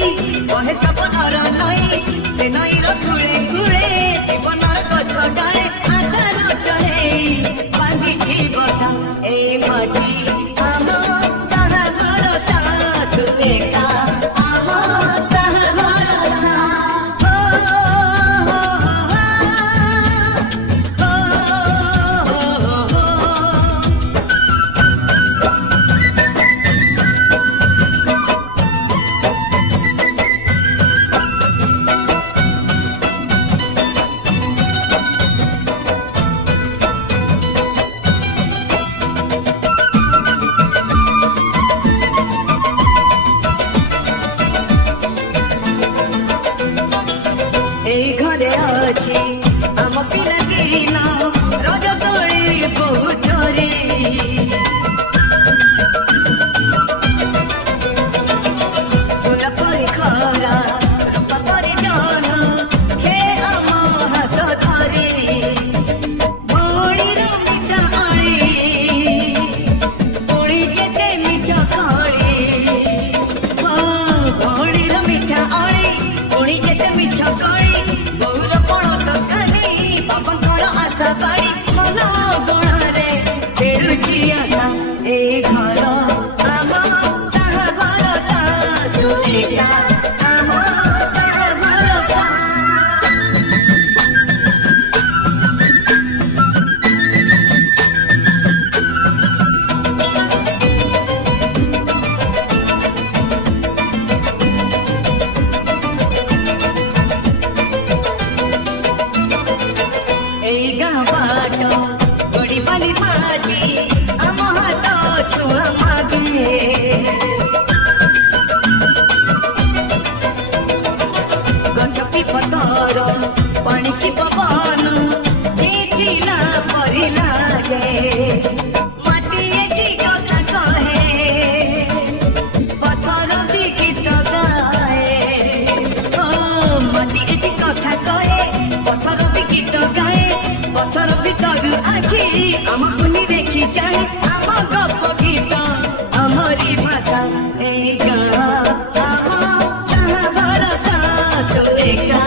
कहे सपनर नई से नईर कूले कूले जीवनर गछ डाले आशा न चढ़े बांधि बसा ए माटी आम साहा भरोसा तू एका आम साहा भरोसा आम पिला दिन रज तोड़ी बहुत रे सोना परी खरा रूपा परी जन खे आम हाथ धरे भौणीर मिठा अणी पुणी केते मिठ कड़ी भौणीर मिठा अणी पुणी केते मिठ कड़ी आशा बाड़ी मन गणे खेलुची आशा ए घर आम साहा भरोसा तू एका आम साहा भरोसा पानी की पवन जीला परी लागे माटी एटी कथा कहे पथर भी गीत गाए माटी एटी कथा कहे पथर भी गीत गाए पथर भीतर आखि आमको नी देखी चाहे आम गप गीत आमरी भाषा ए गाँ आम साहा भरोसा तू एका